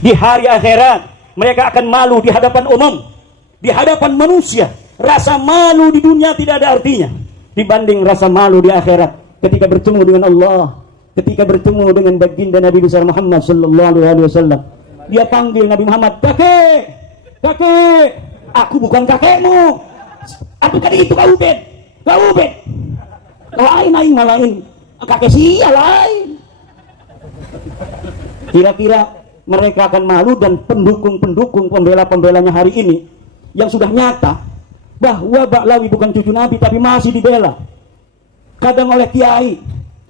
di hari akhirat mereka akan malu di hadapan umum, di hadapan manusia. Rasa malu di dunia tidak ada artinya dibanding rasa malu di akhirat ketika bertemu dengan Allah, ketika bertemu dengan baginda Nabi besar Muhammad sallallahu alaihi wasallam. Dia panggil Nabi Muhammad, "Kakek, kakek." "Aku bukan kakekmu. Aku tadi itu kau Ubed. Kau Ubed. Lain malain. Kakek sia lain." Kira-kira mereka akan malu, dan pendukung-pendukung pembela-pembelanya hari ini yang sudah nyata bahwa Ba'lawi bukan cucu Nabi tapi masih dibela kadang oleh kiai,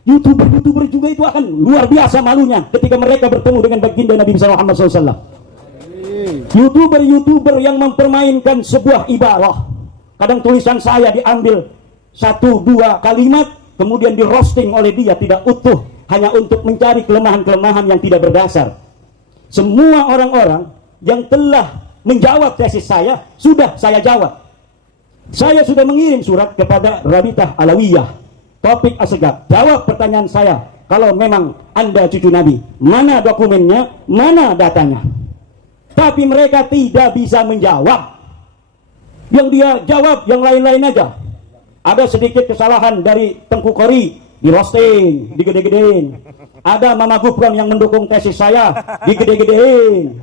youtuber juga, itu akan luar biasa malunya ketika mereka bertemu dengan baginda Nabi Muhammad SAW. Youtuber yang mempermainkan sebuah ibadah, kadang tulisan saya diambil 1-2 kalimat kemudian di roasting oleh dia tidak utuh, hanya untuk mencari kelemahan-kelemahan yang tidak berdasar. Semua orang-orang yang telah menjawab tesis saya sudah saya jawab. Saya sudah mengirim surat kepada Rabitah Alawiyah, Taufik Assegaf, jawab pertanyaan saya. Kalau memang Anda cucu Nabi, mana dokumennya, mana datanya? Tapi mereka tidak bisa menjawab. Yang dia jawab yang lain-lain aja. Ada sedikit kesalahan dari Tengku Kori, di roasting, digede-gedein. Ada Mama Gufron yang mendukung tesis saya, digede-gedein.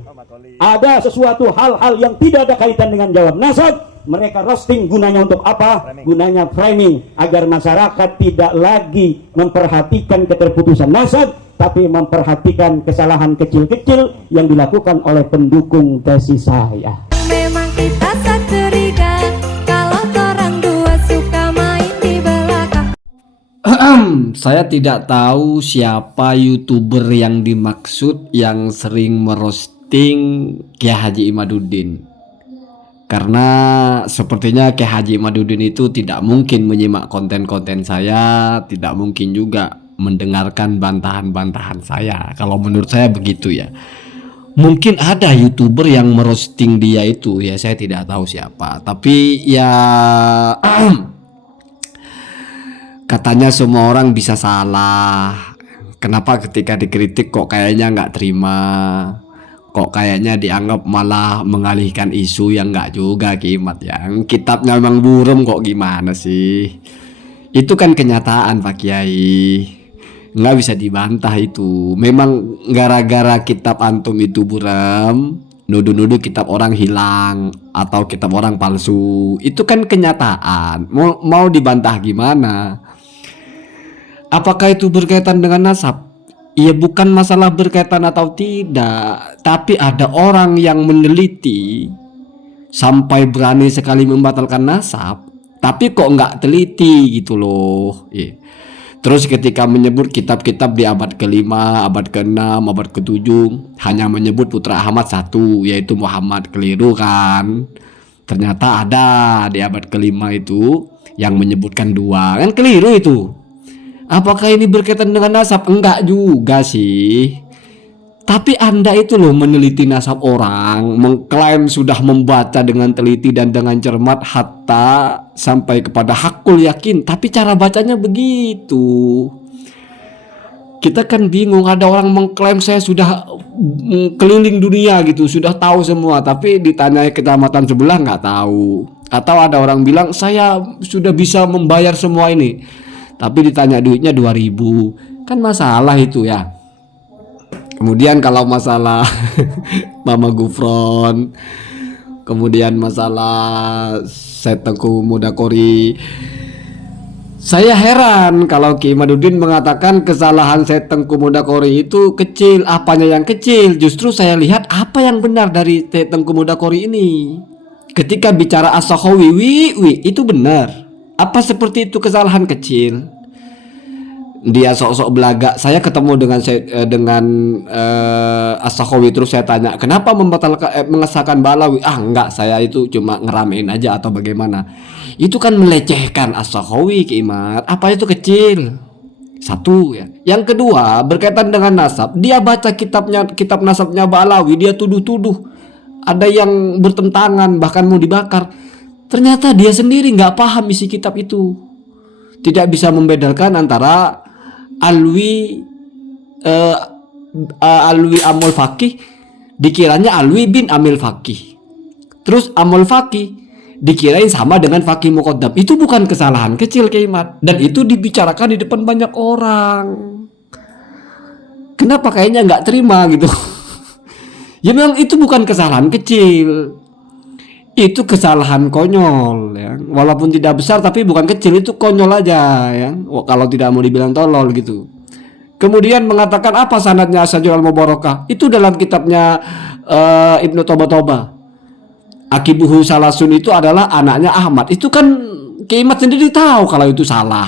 Ada sesuatu hal-hal yang tidak ada kaitan dengan jawab nasab, mereka roasting. Gunanya untuk apa? Gunanya framing, agar masyarakat tidak lagi memperhatikan keterputusan nasab, tapi memperhatikan kesalahan kecil-kecil yang dilakukan oleh pendukung tesis saya. Memang kita tak curiga kalau orang dua suka main di belakang. Saya tidak tahu siapa YouTuber yang dimaksud yang sering merosting Kiai Haji Imaduddin. Karena sepertinya Kiai Haji Imaduddin itu tidak mungkin menyimak konten-konten saya, tidak mungkin juga mendengarkan bantahan-bantahan saya. Kalau menurut saya begitu ya. Mungkin ada YouTuber yang merosting dia itu, ya saya tidak tahu siapa. Tapi ya katanya semua orang bisa salah. Kenapa ketika dikritik kok kayaknya nggak terima? Kok kayaknya dianggap malah mengalihkan isu, yang nggak juga Kimat ya. Kitabnya memang buram kok, gimana sih? Itu kan kenyataan Pak Kiai, nggak bisa dibantah itu. Memang gara-gara kitab antum itu buram, nuduh-nuduh kitab orang hilang atau kitab orang palsu, itu kan kenyataan. Mau dibantah gimana? Apakah itu berkaitan dengan nasab? Ya bukan masalah berkaitan atau tidak, tapi ada orang yang meneliti sampai berani sekali membatalkan nasab, tapi kok nggak teliti gitu loh. Terus ketika menyebut kitab-kitab di abad ke-5, abad ke-6, abad ke-7, hanya menyebut putra Ahmad satu, yaitu Muhammad. Keliru kan? Ternyata ada di abad ke-5 itu yang menyebutkan 2, kan keliru itu. Apakah ini berkaitan dengan nasab? Enggak juga sih. Tapi Anda itu loh meneliti nasab orang, mengklaim sudah membaca dengan teliti dan dengan cermat hatta sampai kepada hakul yakin, tapi cara bacanya begitu. Kita kan bingung, ada orang mengklaim saya sudah keliling dunia gitu, sudah tahu semua, tapi ditanyai kecamatan sebelah nggak tahu. Atau ada orang bilang saya sudah bisa membayar semua ini, tapi ditanya duitnya 2.000, kan masalah itu ya. Kemudian kalau masalah Mama Gufron, kemudian masalah Syed Tengku Mudakori, saya heran kalau Kiai Imaduddin mengatakan kesalahan Syed Tengku Mudakori itu kecil. Apanya yang kecil? Justru saya lihat apa yang benar dari Syed Tengku Mudakori ini. Ketika bicara as-Sakhawi, itu benar. Apa seperti itu kesalahan kecil? Dia sok-sok belaga. Saya ketemu dengan as-Sakhawi, terus saya tanya, kenapa membatalkan mengesahkan Ba'lawi? Enggak, saya itu cuma ngeramein aja atau bagaimana. Itu kan melecehkan as-Sakhawi, Kimat. Apa itu kecil? Satu ya. Yang kedua, berkaitan dengan nasab. Dia baca kitab nasabnya Ba'lawi, dia tuduh-tuduh. Ada yang bertentangan, bahkan mau dibakar. Ternyata dia sendiri nggak paham isi kitab itu. Tidak bisa membedakan antara Alwi Amul Faqih dikiranya Alwi bin Amil Faqih. Terus Amul Faqih dikirain sama dengan Faqih Muqaddam. Itu bukan kesalahan kecil Kimat, dan itu dibicarakan di depan banyak orang. Kenapa kayaknya nggak terima gitu? Ya memang itu bukan kesalahan kecil, itu kesalahan konyol ya. Walaupun tidak besar tapi bukan kecil, itu konyol aja ya. Kalau tidak mau dibilang tolol gitu. Kemudian mengatakan apa sanadnya Syajur al-Mubarakah? Itu dalam kitabnya Ibnu Toba. Akibuhu Salasun itu adalah anaknya Ahmad. Itu kan Kimat sendiri tahu kalau itu salah.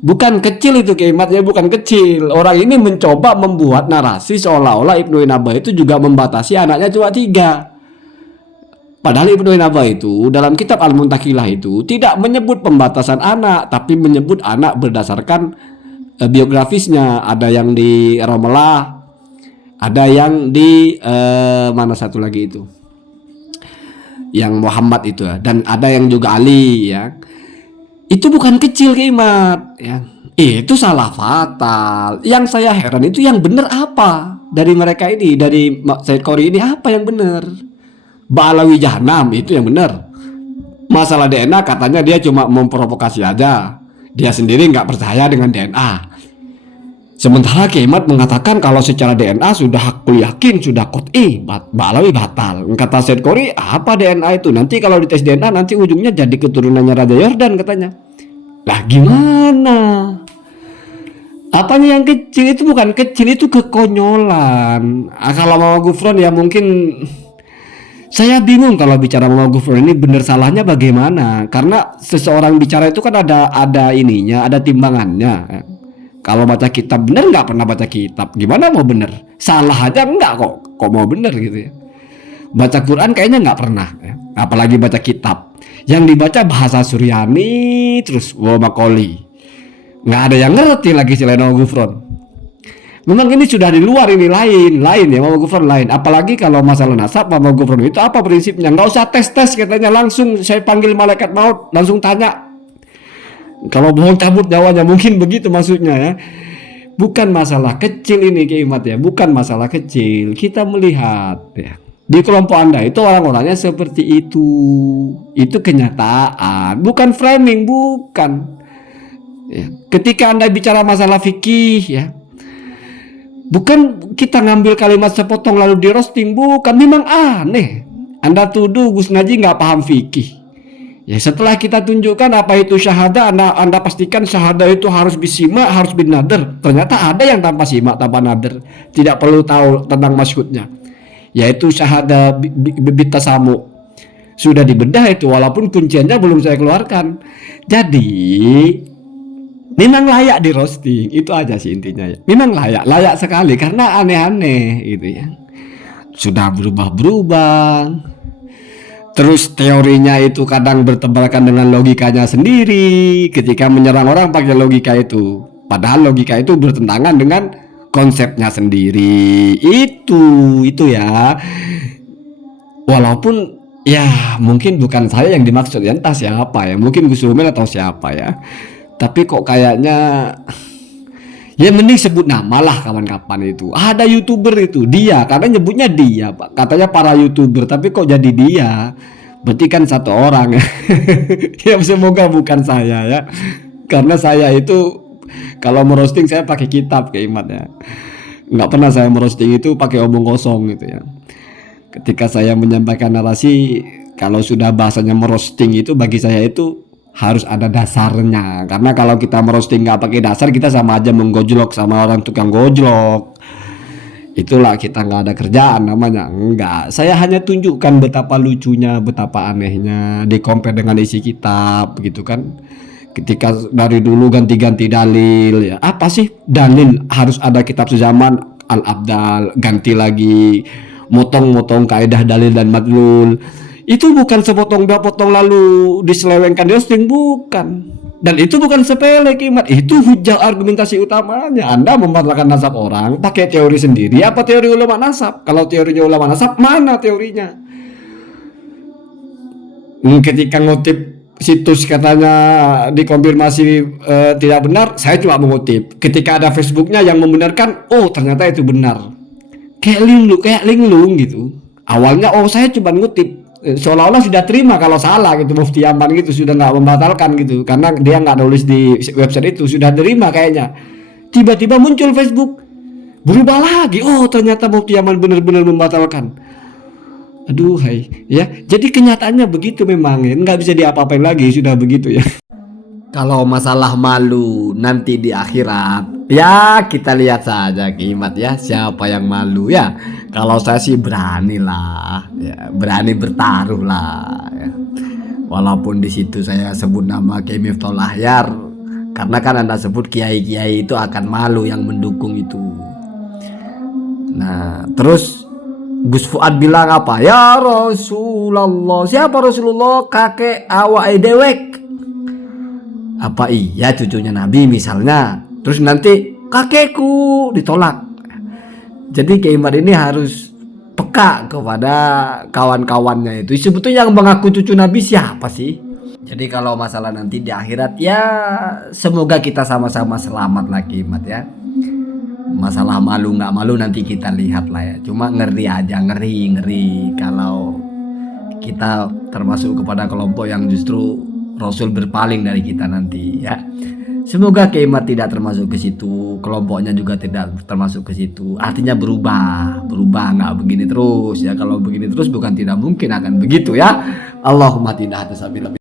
Bukan kecil itu Kimatnya, bukan kecil. Orang ini mencoba membuat narasi seolah-olah Ibnu Inabah itu juga membatasi anaknya cuma 3. Padahal Ibnu Inabah itu dalam kitab Al-Muntakilah itu tidak menyebut pembatasan anak, tapi menyebut anak berdasarkan biografisnya. Ada yang di Romelah, ada yang di mana satu lagi itu, yang Muhammad itu ya, dan ada yang juga Ali ya. Itu bukan kecil Kimat ya. Itu salah fatal. Yang saya heran itu yang benar apa dari mereka ini, dari Said Qori ini, apa yang benar? Ba'alawi Jahanam itu yang benar. Masalah DNA katanya dia cuma memprovokasi aja, dia sendiri nggak percaya dengan DNA. Sementara Kimat mengatakan kalau secara DNA sudah aku yakin, sudah qot'i, Ba'alawi batal. Kata Said Qori, apa DNA itu? Nanti kalau dites DNA nanti ujungnya jadi keturunannya Raja Yordan katanya. Lah gimana? Apanya yang kecil? Itu bukan kecil, itu kekonyolan. Kalau Mama Gufron ya mungkin saya bingung kalau bicara Mama Gufron ini benar salahnya bagaimana. Karena seseorang bicara itu kan ada ininya, ada timbangannya. Kalau baca kitab bener, nggak pernah baca kitab, gimana mau bener? Salah aja enggak kok mau bener gitu ya. Baca Quran kayaknya nggak pernah ya. Apalagi baca kitab yang dibaca bahasa Suryani terus Makoli, nggak ada yang ngerti lagi selain Mama Gufron. Memang ini sudah di luar, ini lain ya, Mama Gufron lain. Apalagi kalau masalah nasab, Mama Gufron itu apa prinsipnya? Nggak usah tes katanya, langsung saya panggil malaikat maut, langsung tanya. Kalau bohong cabut nyawanya, mungkin begitu maksudnya ya. Bukan masalah kecil ini Kimat ya, bukan masalah kecil. Kita melihat ya, di kelompok Anda itu orang-orangnya seperti itu. Itu kenyataan, bukan framing, bukan. Ya. Ketika Anda bicara masalah fikih ya, bukan kita ngambil kalimat sepotong lalu di roasting, bukan. Memang aneh Anda tuduh Gus Naji nggak paham fikih. Ya, setelah kita tunjukkan apa itu syahadah, anda pastikan syahadah itu harus bisima, harus bin nadar. Ternyata ada yang tanpa simak, tanpa nadar, tidak perlu tahu tentang maksudnya, yaitu syahadah bitasamu. Sudah dibedah itu, walaupun kunciannya belum saya keluarkan. Jadi memang layak di roasting, itu aja sih intinya ya. Memang layak sekali karena aneh-aneh gitu ya. Sudah berubah-berubah. Terus teorinya itu kadang bertebalkan dengan logikanya sendiri ketika menyerang orang pakai logika itu. Padahal logika itu bertentangan dengan konsepnya sendiri. Itu ya. Walaupun ya mungkin bukan saya yang dimaksud ya, entah siapa ya. Mungkin Gus Rumel atau siapa ya. Tapi kok kayaknya ya mending sebut nama lah kawan-kawan itu. Ada YouTuber itu, dia, karena nyebutnya dia, Pak. Katanya para YouTuber, tapi kok jadi dia? Berarti kan satu orang ya. Ya semoga bukan saya ya. Karena saya itu kalau merosting saya pakai kitab Kimat ya. Nggak pernah saya merosting itu pakai omong kosong gitu ya. Ketika saya menyampaikan narasi, kalau sudah bahasanya merosting itu bagi saya itu harus ada dasarnya, karena kalau kita merosting nggak pakai dasar, kita sama aja menggojlok sama orang tukang gojlok. Itulah kita nggak ada kerjaan namanya. Enggak, saya hanya tunjukkan betapa lucunya, betapa anehnya di compare dengan isi kitab gitu kan. Ketika dari dulu ganti-ganti dalil ya, apa sih dalil harus ada kitab sezaman Al-Abdal, ganti lagi motong-motong kaidah dalil dan madlul. Itu bukan sepotong dua potong lalu diselewengkan di roasting, bukan. Dan itu bukan sepele Kimat, itu hujah argumentasi utamanya. Anda membatalkan nasab orang pakai teori sendiri apa teori ulama nasab? Kalau teorinya ulama nasab, mana teorinya? Ketika ngutip situs katanya dikonfirmasi tidak benar, saya cuma mengutip. Ketika ada Facebooknya yang membenarkan, oh ternyata itu benar. kayak linglung gitu. Awalnya saya cuma ngutip, seolah-olah sudah terima kalau salah gitu, Mufti Yaman gitu sudah nggak membatalkan gitu, karena dia nggak nulis di website itu, sudah terima kayaknya. Tiba-tiba muncul Facebook, berubah lagi. Oh ternyata Mufti Yaman benar-benar membatalkan. Aduh, hai ya. Jadi kenyataannya begitu memang, ya. Nggak bisa diapa-apain lagi, sudah begitu ya. Kalau masalah malu nanti di akhirat, ya kita lihat saja Kimat ya, siapa yang malu ya. Kalau saya sih berani lah, ya, berani bertaruh lah. Ya. Walaupun di situ saya sebut nama Kiai Miftahul Ahyar, karena kan Anda sebut kiai-kiai itu akan malu yang mendukung itu. Nah, terus Gus Fuad bilang apa? Ya Rasulullah. Siapa Rasulullah? Kakek awak dewek. Apa iya cucunya Nabi misalnya, terus nanti kakekku ditolak. Jadi Kiai Imad ini harus peka kepada kawan-kawannya itu. Sebetulnya yang mengaku cucu Nabi siapa sih? Jadi kalau masalah nanti di akhirat, ya semoga kita sama-sama selamat lah Kiai Imad ya. Masalah malu nggak malu nanti kita lihat lah ya. Cuma ngeri aja, ngeri kalau kita termasuk kepada kelompok yang justru Rasul berpaling dari kita nanti ya. Semoga Kiai tidak termasuk ke situ, kelompoknya juga tidak termasuk ke situ. Artinya berubah nggak begini terus ya. Kalau begini terus bukan tidak mungkin akan begitu ya. Allahumma tidak